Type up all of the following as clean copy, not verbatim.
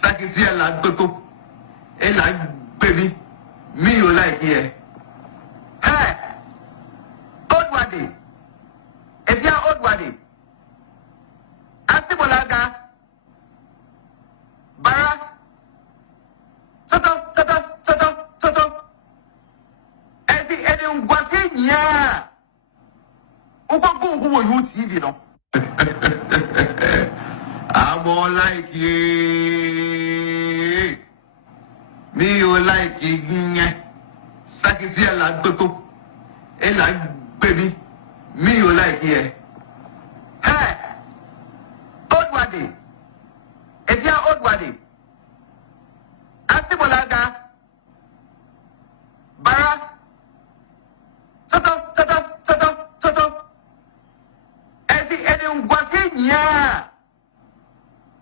Sakisi la toto. Et la baby. Me you like here. Hey! Old Wadi. If you are Old Wadi. Asibolaga. Bara. Toto. Edi ngwasi nya. Uko who you TV no. I'm all like you. Me you like it. Sakisi la toto. Et la baby. Me you like here. Hey! Old Wadi. If you are Old Wadi. Asibolaga. Bara. Toto. Edi ngwasi nya.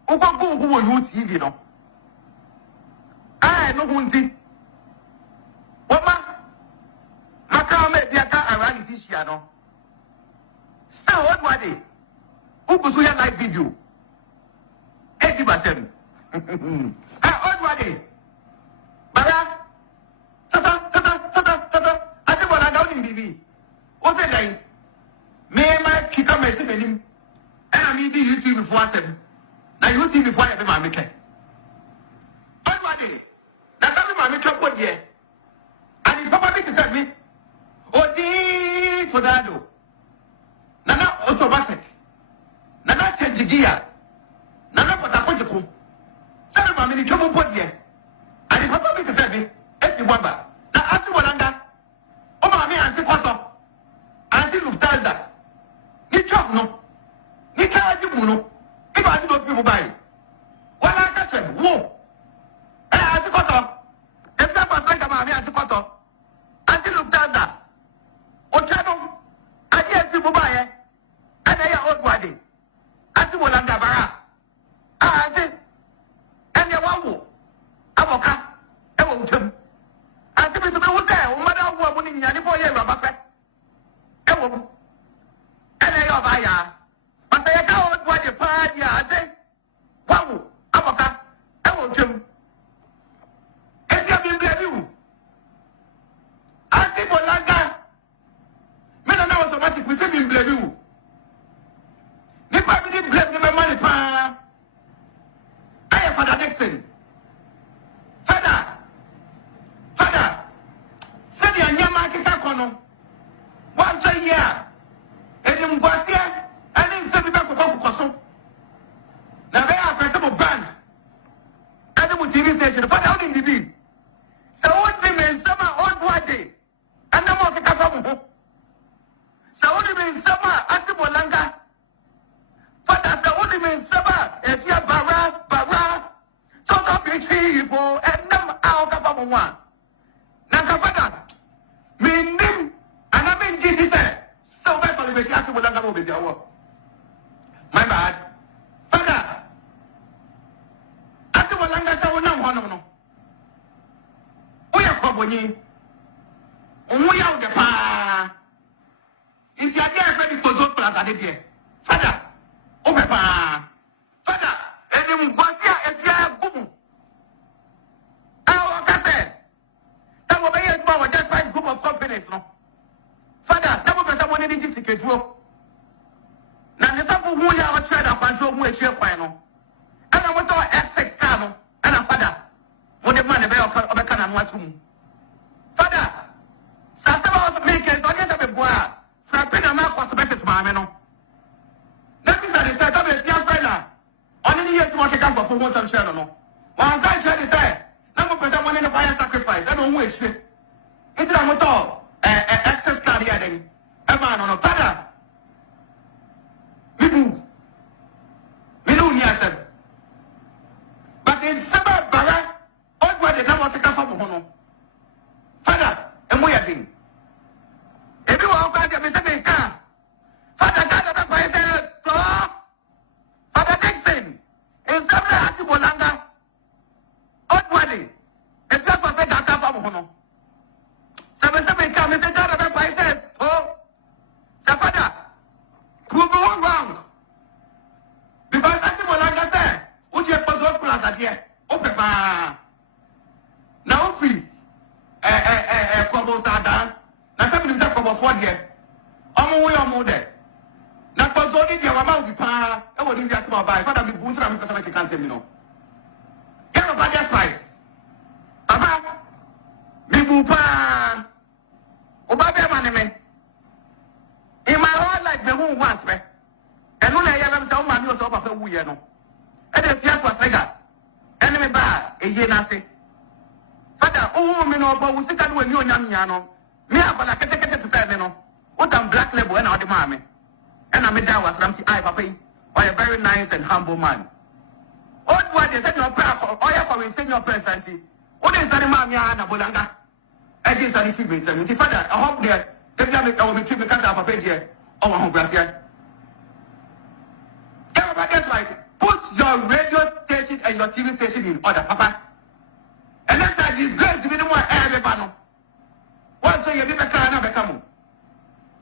Uko who you TV no. No hunti. Wama. Makame diaka around this year no. Still Old Wadi. Uko ya live video. Edi batem. Old Wadi. Bara. Toto. Asibolaga odi bibi. O se dai. Me ma kika me se benim. And me di YouTube before them. Na YouTube before you be ma make. Old Wadi. That's how my make up put here. And if Papa Bit said me, Odii Tonado. Nana automatic. Nana change gear. Nana put a potico. Sorry, my mini trouble put here. And if Papa Bit said me, if you want that. Now ask you what under. Oh, my man, Auntie Quato. Auntie Lufthansa. Ni chop no. Ni carriage muno. If I do feel mobile. Well, I catch him. Whoa. Auntie Quato. If that was like a mammy, Auntie Quato. Auntie Lufthansa. Ochano. I get you mobile. And I are Old Wadi. Auntie Molanda Bara. Auntie. And your wawu. Avoka. Ewotum. Auntie Mr. Bewuze. Umada woman in Yanipo Yabaka. Ewom. And I are Baya. But I got Old Wadi party. Auntie. Wawu. Avoka. Ewotum. Automatic, we say we blame you. Nipa didn't blame me money pa. I am Fadda Dixon. Fadda. Send your nyama kika kono. 1 year. And you go here. And then send me back to Koso. Now they are festival band. And the TV station. Fadda out in the beat. So what they mean summer Old Wadi. And the more kika. Saudi means summer, Asibolanga. Fadda Saudi means summer, if you're Bara. So don't be cheapo, and them out of one. Naka Fadda. Meaning, and I mean, G. So bad for the Asibolanga will be your work. My bad. Fadda. Asibolanga saw no. We are probably. We are the pa. If you are there, ready to go Plaza de Fadda, Opepa, Fadda, and then Wasia, if you are boom. Our cassette. That will be a just five group of companies, no? Fadda, that will be someone in the ticket. Now, the stuff who you are trying to control who is your final. And I want to X6 camo, and a Fadda. What the money be of a canon was whom. Fadda, Sasaba makers, audience of a boy. Frapping a map was the best mamma. That means that they said, I'm a young friend. Only you want to come for one some channel. One guy tried to say, number for someone in the fire sacrifice. I don't wish it. It's not at all. Access card here then. A man on a Fadda. Me do yes. But in Sabah Bara, Old Wadi never to come from Hono. Fadda, and we are doing. Everyone got to be saying, Fadda got by Fadda Dixon, and some Asibolanga, Old Wadi, and that's what they got from Hono. Somebody come and say, God, by said, oh, Fadda, prove wrong. Because Asibolanga said, would you put Plaza here? opepa. Now free. Kobo sada. Na sabi ni say kobo 4 there. Omo we omo there. Na kozoni dia wa ma obi pa. E wo ni biase ma ba. Father me bu ntra me pesa make cancel me no. Get about that price. Papa. Me bu pa. Oba be ma ne me. In my whole life me won once me. And no na ya me say o ma mi o so papa wu ye no. E dey fear for sega. Enemy ba e ye na se. Father, oh me no but we Sika no ani onyam nya no. Me abala kete to say me no. What am black label and all the mommy. And I made that was Ramsey I papa. Or a very nice and humble man. Old boy they said your prayer or you for senior presidency. What is that man ya na bolanga? I just any free base. Father, I hope there they make our trip because I papa here. Oh my gracia. Everybody like put your radio station and your TV station in order, papa. And that's a disgrace to be the one everybody. Once you be the car, never come.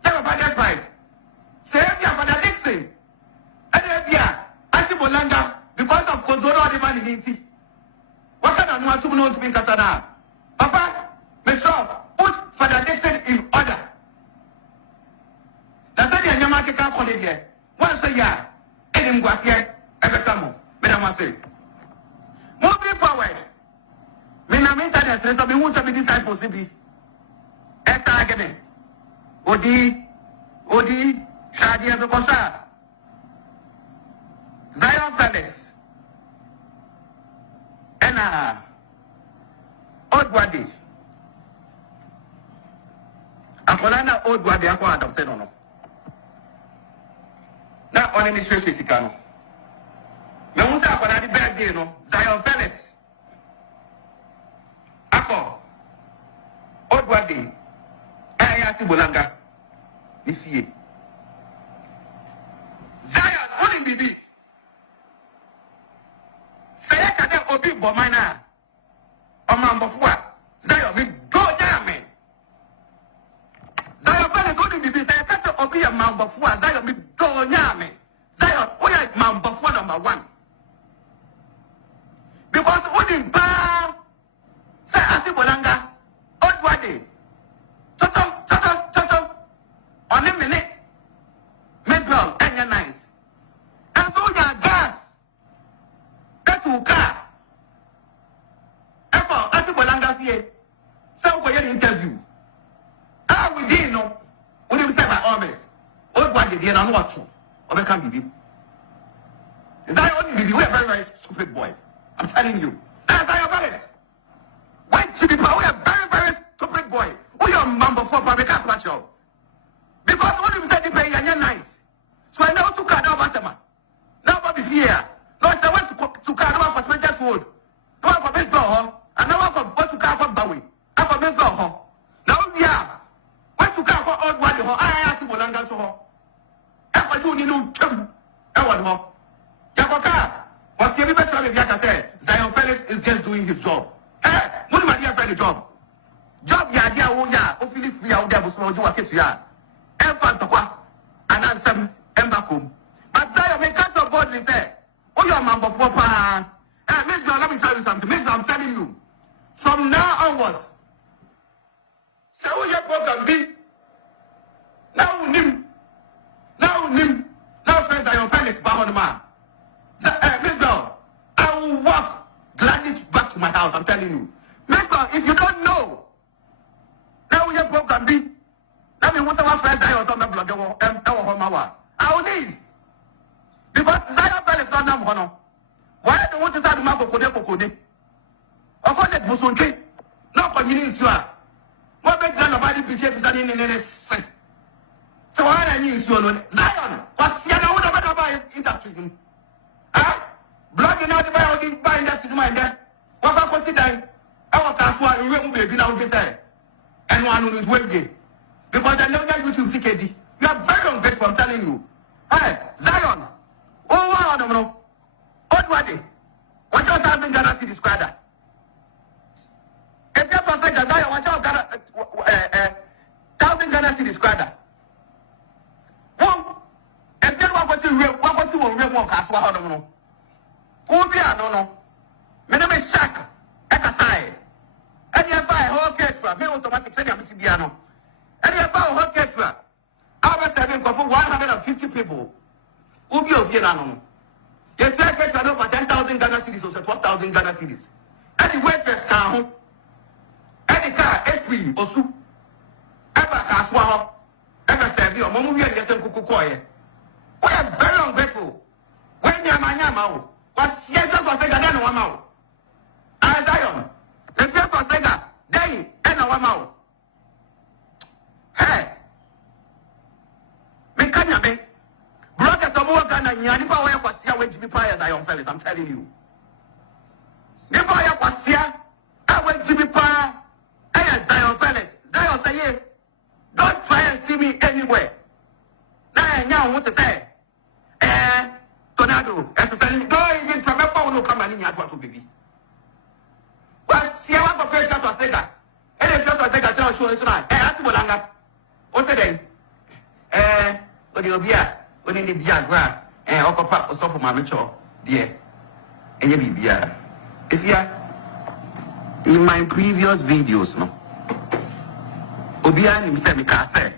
Everybody's right. Say, Fadda D. And then, I see Bolanga because of Kozoro the man in it. What can I want to know to be Kasana? Papa, Mr. Put Fadda D in order. That's why you're not going to call it here. Once a year, and him was here, every time. Madam, say. Moving forward. Me na me internet so me who say disciples be eta agene Odii Shadia because Zion Felix and Odwadi akolana Odwadi akwa adopted no na on any straight Sika no me who say akolana di birthday no Zion Felix Odwadi, ayati bolanga, ifie. Zion, only bibi. Say kade obi bomana. Omambofua. Zion, me do jame. Zion, fane only bibi. Say kade obi amambofua. Zion, me do jame. Zion, oya mambofua number 1. Because only ba. Say asi bolanga. Odwadi. Toto. On a minute. Miss Brown, and you're nice. And so your gas. That's who car. And for us, Bolanga here. So for your interview. We didn't know. What do you say by always? Odwadi, dear, I'm watching. Or become BB. Is that only BB? We're a very, very stupid boy. I'm telling you. That's how your brothers. White should be power. We are very, very stupid boy. Who your mum before public as much of? Because when you said the pay and you're nice. So I know to cut out them. Now, Bobby fear. Lord, I went to cut out for special food. No one for baseball, and no one for what to cut for Bowie. I'm for baseball. Now, yeah. Went to cut for old one. I asked you, Bolanga, so. And for you, you know, I want more. Yakoka was the better of Yaka said. Zion Felix is just doing his job. Hey, what my dear friend, the job? Job ya dia wo ya o fili free out there bo so wa ketu ya emfa ntokwa anansem embakom but Zion me catch your boldly say oh your man before pa Miss Brown, let me tell you something. Miss Brown, I'm telling you from now onwards say oh your program be now friends Zion Felix back on the man Miss Brown, I will walk gladly back to my house. I'm telling you Miss Brown, if you don't know now we have program B. Let me want our friend die or something blog I will leave. Because Zion Felix not now honor. Why do you want to say the map of Kode? Of course, that Busunke. Not for minutes you are. What makes that nobody picture is an in so why I need you alone? Zion, what's the other one about industry? Blogging out the buy industry to mind there. What about considering our class one baby now get there? And one who is waiting. Because I know that YouTube CKD. You are very ungrateful, I'm telling you. Hey, Zion. Oh, I don't know. Odwadi. Watch out, 1,000 Ghana city squatter. If you're perfect, Zion, watch out, 1,000 Ghana city squatter. Well, if you want to see what walk as well, I don't know. Who be I don't know. My name is no. You try to get over 10,000 Ghana cedis or 12,000 Ghana cedis. Any way first car, any car, every or soup, ever caswa, ever serve you, Momu, yes, and Kukukoye. We are very ungrateful. When Yamanyama was yes, for Sega, one mouth. As Zion, the fear for Sega, they and a one mouth. Hey, Mekanya, brothers of more Ghana, Yanipa, where was here when Jimmy Pires, Zion fellas, I'm telling you. Never was here, I went to be Pire, and Zion fellas. Zion say, don't try and see me anywhere. Now, what to say? Tonado, don't even try to come and in to baby. But see, I want to face that was Sega. And if you want to take a show, it's right. Ask Bolanga. What's it then? What you be at? When in the beer grab, and Uncle Pop was off for my ritual, dear. And you be beer. If you are in my previous videos, no. Obia himself, me can say.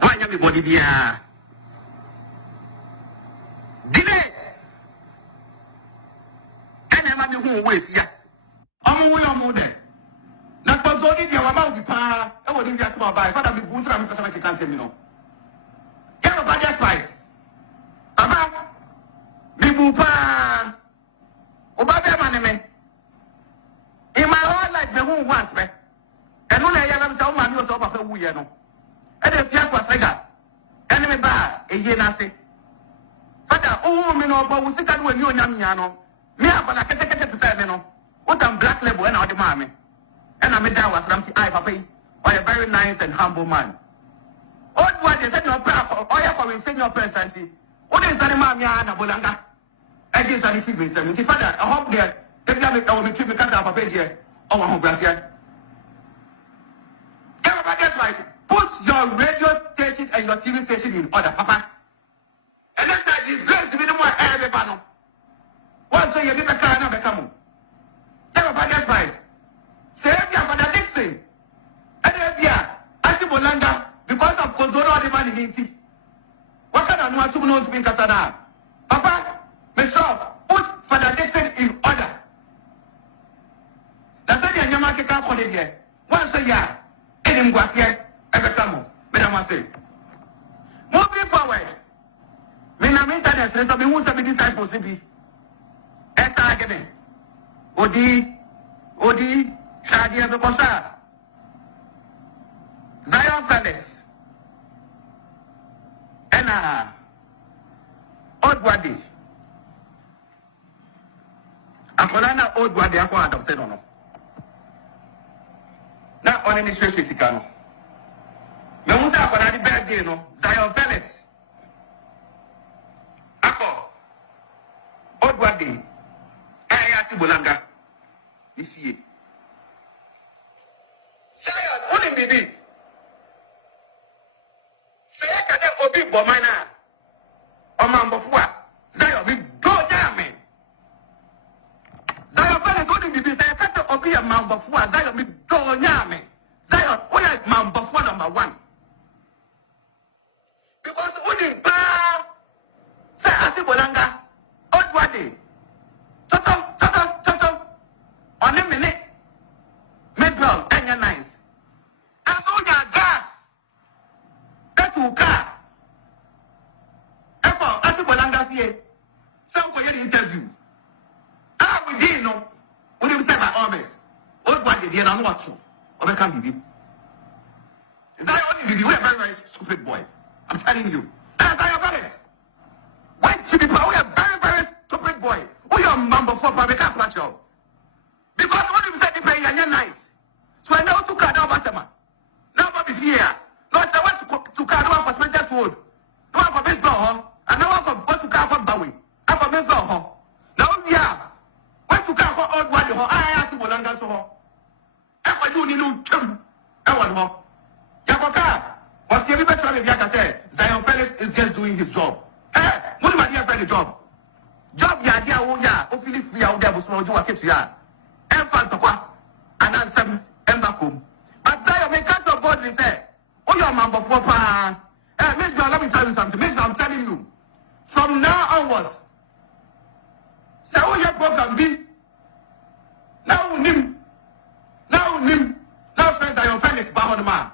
Why everybody beer? Delay. And never be who waste ya. I'm more than. Not for Zodi, the Wama, I wouldn't just my buy. Father, be good from because I can't say, you know. Get a bad price. Baba, be Bupa. Obaba, man, in my whole life, the who wants me. And when I have some money was over who you know. And if you was Sega, enemy bar, a year nasi. Father, oh, me no, but we sit and when you Yamiano. Me, I'm going to get to say, no. What I'm black label and all the mommy. And I'm a Dawas, and I'm saying, I, Papa, or a very nice and humble man. What was they said your prayer for, or you for senior person? What is that, Mamma Yana Bolanga? I guess I feel with them. Father, I hope that they will be treated because I'm a baby here. Oh, I'm going That's right. Put your radio station and your TV station in order, Papa. And that's like disgrace to be no more air panel. Once you get a car, now become. That's right. Say, Fadda D. And then, I see Bolanda because of Kozoro, the man in Inti. What can I know to know to be Casada? Papa, Mr. Put Fadda D in order. That's why you're not going to get here. Once a year. And was here, ever come, Madame say. Moving forward, when I'm internet, there's some who some disciples to be. Again, Odii, Shadia the Kosa, Zion Fellas, and Old Wadi. Akolana Old Wadi, I call adopted on. Now, on any street, Sika. Me musa Fadda D birthday no, Zion Fellas. Ako. Odwa day. Ayati Bolanga. Ifiye. Zion, only baby. Say kade obi bomana. Omambofua. Zion be do jame. Zion Fellas only baby say kade obi amambofua. Zion be do jame. Zion, only mambofua number 1. Because only say Asibolanga, Odwadi, Toto, on a minute, Meswell, and your nice. And so your gas, that will car. And for Asibolanga here, some for your interview. We didn't know, what do you say by always? Odwadi, they don't watch you, or they can't be. Is that only be? We're a very, very stupid boy. I'm telling you. That's how your brothers. Why should be we are very, very stupid boy. We are number 4 public hospital. Because when you said you pay and you're nice. So I know to car down Batama. Now Bobby fear. Not I want to car down for Spencer's Wood. No one for baseball, huh? And no one for to car for Bowie. I'm for baseball, huh? Now yeah. Went to car for old one, huh? I asked Bolanga so. And for you need to I want more. Yakoka. What's the better than Yaka said? Zion Fellas is just doing his job. Eh, what about your friend job? Job ya dia wo ya, o feel free out there, but small you keep ya. And Fantokwa, and answer Embakum. But Zion may cut your body say, oh, your man before pa. Eh, Miss, let me tell you something. Miss, I'm telling you. from now onwards, so your program be now nim, now friends are your friends bound man.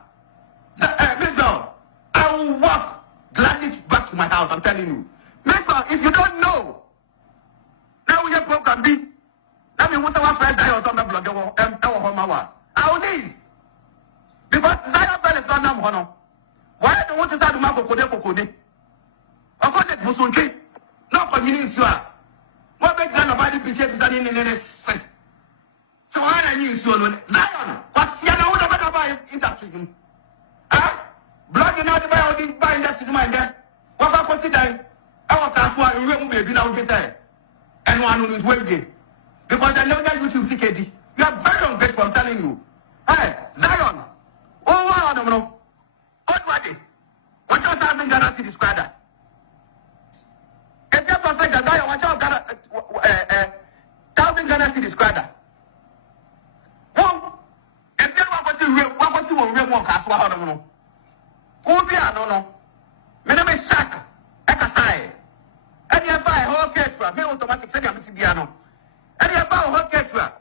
I will walk gladly back to my house. I'm telling you, Mister, if you don't know, now your program be. Let me want to friends I or some blog. I will leave because Zion friend is not number one. Why don't want to start to make Kokode? Of course, it was okay. Not community, you are. What makes them about the picture is in the same. So I knew you Zion, what's the other one about industry? Ah, blogging out about the buying that in mind there. What I consider our class one room baby now get there. And one who is waiting. Because I know that YouTube CKD. You are very ungrateful, I'm telling you. Hey, Zion. Oh, I don't know. What do? What you thousand Ghana city squatter? If you have to say that Zion, what you thousand Ghana city squatter? Well, if you want to see what real work as well, I don't know. Who be I don't know. My name is Shaq. Ekasai. And you have a whole case for me automatic say I'm Sibiano. And you have a whole case for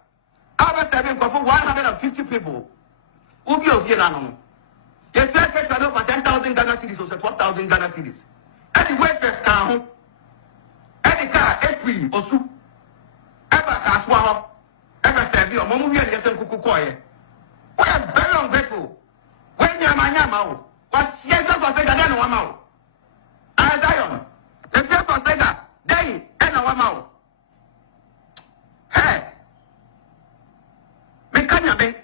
our 150 people. Who be of Yenano? You try to over 10,000 Ghana cities or 12,000 Ghana cities. Any welfare car, any car, every or soup, ever as well, ever said, your mom will be a Kukukoye. We are very ungrateful. When you're my Yamao, was yes, I was saying that one mouth. As Zion, the first was saying that they and a one mouth. Hey, Mekanya,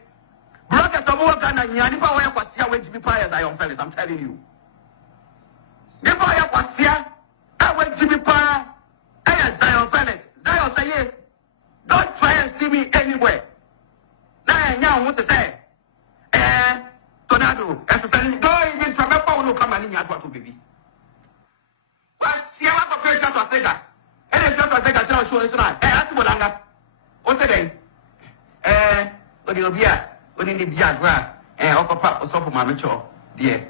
brothers of more Ghana, Yanipa, where was here when Jimmy Pie Zion fellas, I'm telling you. Nipa was here, I went Jimmy Pie, and Zion fellas. Zion say, don't try and see me anywhere. Now, what to say? Tonado, don't even try to come and in to baby. What's the other first just was that? And it's just like that, I'll show you tonight. Ask Bolanga. What's the name? What you'll be at? What in the Biagra? And Uncle Pop was off of my mature, dear.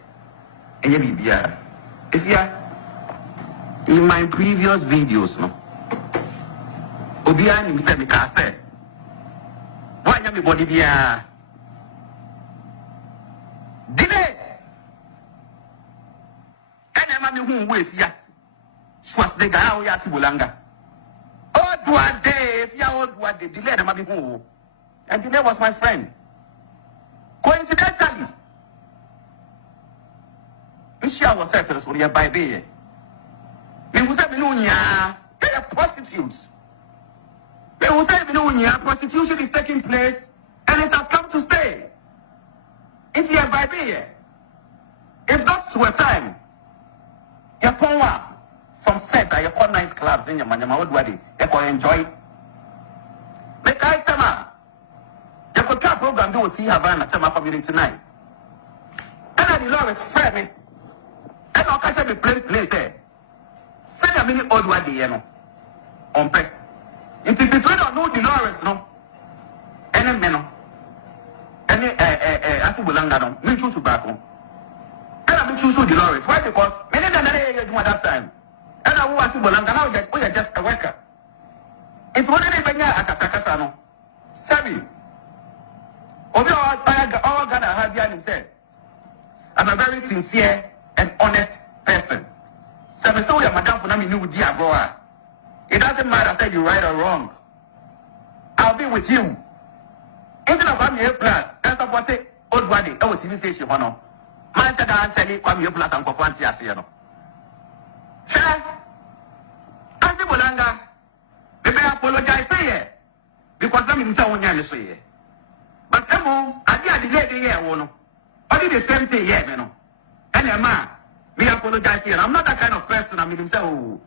And you be if you in my previous videos, no. Obia himself, because I said, why everybody be delay? And I'm not who with ya. Swas the guy who has Bulanga. Oh, do a day if you all do a day, delay the Mabi who. And delay was my friend. Coincidentally, Michelle was set for your by day. Me was a Milunia, they are prostitutes. They will say, prostitution is taking place and it has come to stay. It's here by day. If that's to a time, your power from set, your all night clubs, then your man, what do you enjoy? Make I tell you, you could try program do see Havana, tell my family tonight. And I love is friend. And I'll catch up the place there. Send a minute old one, you know, on pay. It's between or no Dolores, no. Any men, any Asibulanga, no. Me choose tobacco. And I choose Dolores. Why? Because many than at that time. And I want Asibulanga now that we are just a worker. If one of them at Kasakasano, Sabi, all Ghana have you said, I'm a very sincere and honest person. Sabi, so your madam for me knew dear boy. It doesn't matter say you're right or wrong. I'll be with you. Instead of I'm here plus, and support it, old body, oh, TV station, no. Man said I'll tell you, I'm here plus and performance here, no. Sure. Asi Bolanga, they may apologize for you. Because I'm in someone else here. But Emo, I did the lady here, no. Only the same thing here, you know. And a man, me apologize here. I'm not that kind of person, I mean, himself.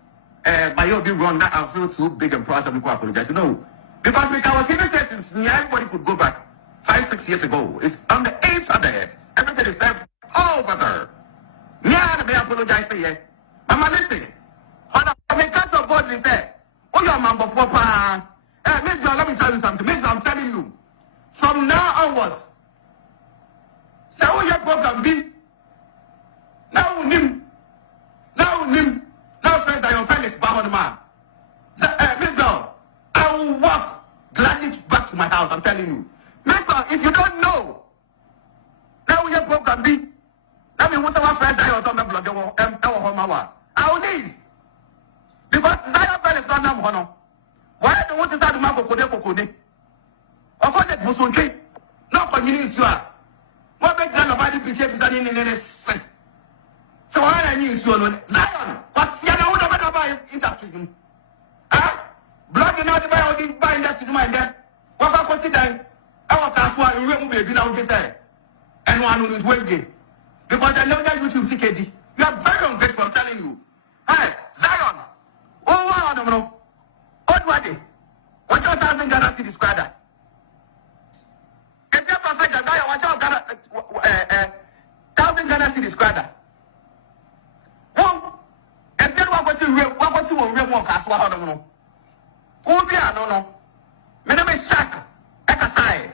By your big run that I feel too big and proud of me to apologize. No. Because with our TV stations, everybody could go back 5-6 years ago. It's on the 8th of the head. Everything is said over there. Yeah, I apologize for you. I'm listening. Hold on. I mean, catch your body and say, oh, your man before pa. Miss John, let me tell you something. Miss John, I'm telling you. From now onwards, say, oh, your program be. Now, friends, I am gladly back to my house. I'm telling you. Listen, if you don't know, now we have program B. Let me want our friends or some blog. I will leave. Because Zion fell is not now, Hono. Why don't want to start the Marco Code? Of course, that Musunke. Not for minutes you are. What makes nobody appreciate is in any sense. So I knew you alone. Zion, what's the other one about interpreting? Ah? Blogging out the Odii by industry mind there. What about considering our class one room baby now get there? And one who is waiting. Because I know that YouTube CKD. You are very ungrateful, I'm telling you. Hey, Zion. Oh, I don't know. What was it? What your 1,000 Ghana city squatter? If you have a Zion, what your 1,000 Ghana city squatter? Well, if you want to real work as well, I don't know. Who be I don't know. My name is Shaq. Ekasai.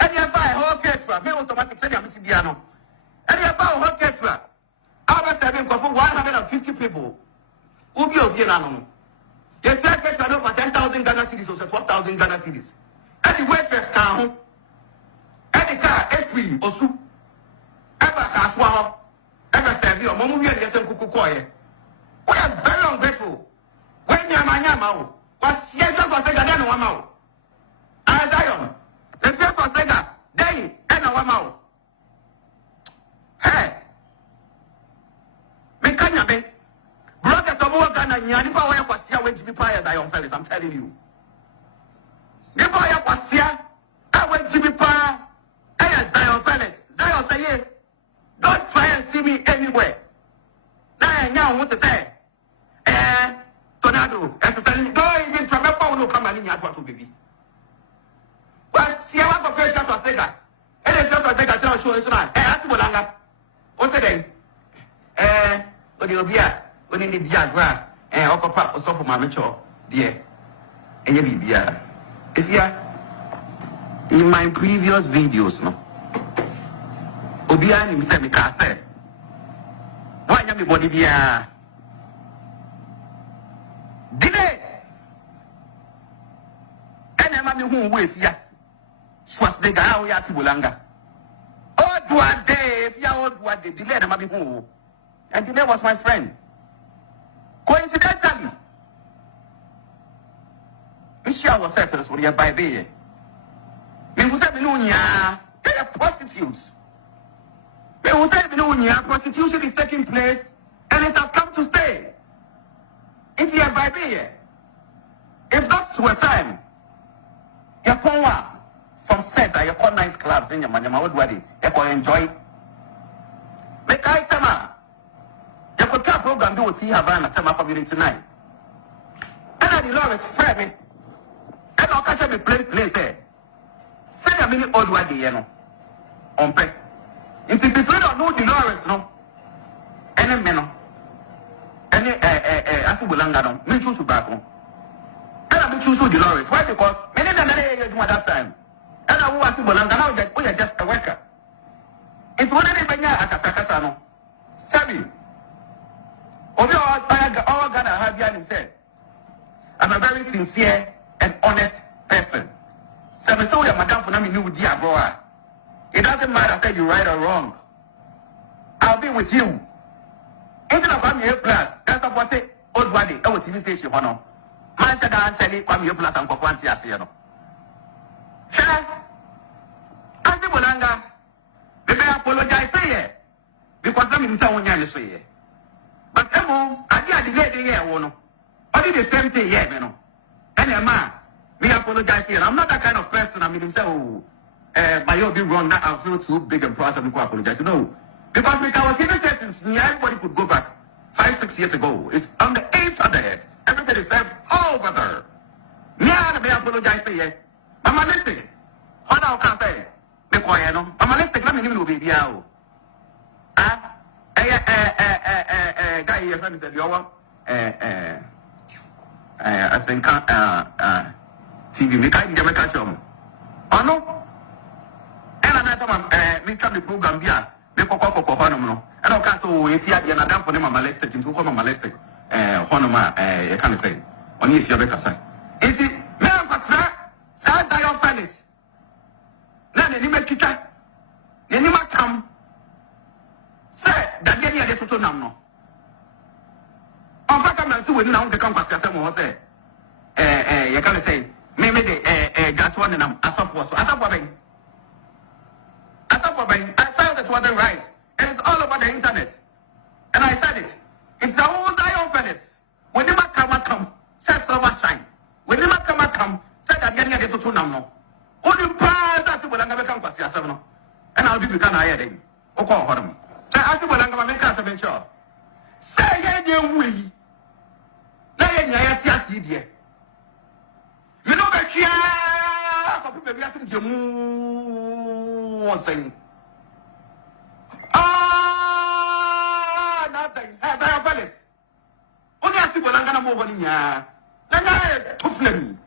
And you have a whole orchestra. Me automatic say I'm Sibiano. And you have a whole orchestra. I was serving for 150 people. Who be of Vietnam? You try to get for 10,000 Ghana cities or 12,000 Ghana cities. And the waitress car, and the car is free or soup. Ever as well. Ever serve you. Mom, we are getting kukukoye. We are very ungrateful. When you're my yamau, was yes, for Sega, then one mouth. As Zion, the first for Sega, then and one mouth. Hey, Mekanya be. Brothers of more Ghana, Yanipa, where was here went to be pious, Zion fellas, I'm telling you. The boy was here, I went to be pious. Hey, Zion fellas, Zion say, don't try and see me anywhere. Now, what to say? Tonado, and don't even try to come and in your photo, baby. Well, see, I want to face that was Sega. And if that's what I tell you, it's not. Ask Bolanga. What's it then? But you'll be at, when you need Biagra, and Uncle Papa was off for my mature, dear. And you'll be Bia. If you are in my previous videos, no. Odii himself, because I said, why am I body Bia? Delay. And I'm who with ya. Swas the guy who has Bulanga. Oh, do a day if you are what they delay the Mabi who. And delay was my friend. Coincidentally, Michelle was settled for your baby. Me was having unya, they are prostitutes. Me was having unya, prostitution is taking place and it has come to stay. It's your baby. If not to a time, your power from set, your call night club, then your man, your wedding, you can enjoy. Make I tell you, you could tell program do see Havana tell my community tonight. And I love is fair me. And I'll catch me place there. Send a minute old Odii, you know. On pay. Into between or no Dolores, no. And a minute. And Asibulanga, me choose to back home. And I choose to Dolores. Why? Because many of them at that time. And I want Asibulanga now that we are just a worker. It's one of the Benya at Asakasano. Sabi. All Ghana have you said. I'm a very sincere and honest person. So I saw your madam for me new dear bro. It doesn't matter say you right or wrong. I'll be with you. Instead of coming here plus, that's what I say. Old body, I was TV station, Hono. Man said I tell you, come here plus and perform Siasiano. Sure. I say, Bolanga, they may apologize, say it. Because I'm in someone else say it. But Emo, I did the lady here, Wono. I did the same thing here, you know. And a man, me apologize here. I'm not that kind of person. I mean, himself, my you'll be wrong. Now I feel too big and proud of me to apologize. No. Because with our TV stations, everybody could go back 5-6 years ago. It's on the 800. Everything is said over there. Me, I apologize for you. I'm a listing. What now can I say? Me quiet, no. I'm a listing. Let me know, baby. Guy here, friend said, "Yo, I think TV. Me can't get my catch on. Oh no. And another man, me come the program here. Me pop no. And I can't so if you are another for them, molested. Into come molested. Honoma, I can't say. Only if you are better say. Is it? Me, I'm when now the come asɛm wɔ sɛ you can say me de that one and I'm asafo ben I found that wasn't right, and it's all over the internet, and I said it. It's a whole Zion fellas. When they come, say silver shine. When they come, say that you're get to know. Only pass as well, I'm going to come pass yourself, and I'll be become higher than. Okay, hold on. Say as well, I'm going to make us eventually. Say yeah, we. Now you're here. You know that here, maybe I think you one thing. Nothing. As I have fellas. Only I see what I'm going to move on in ya. Then I to flame.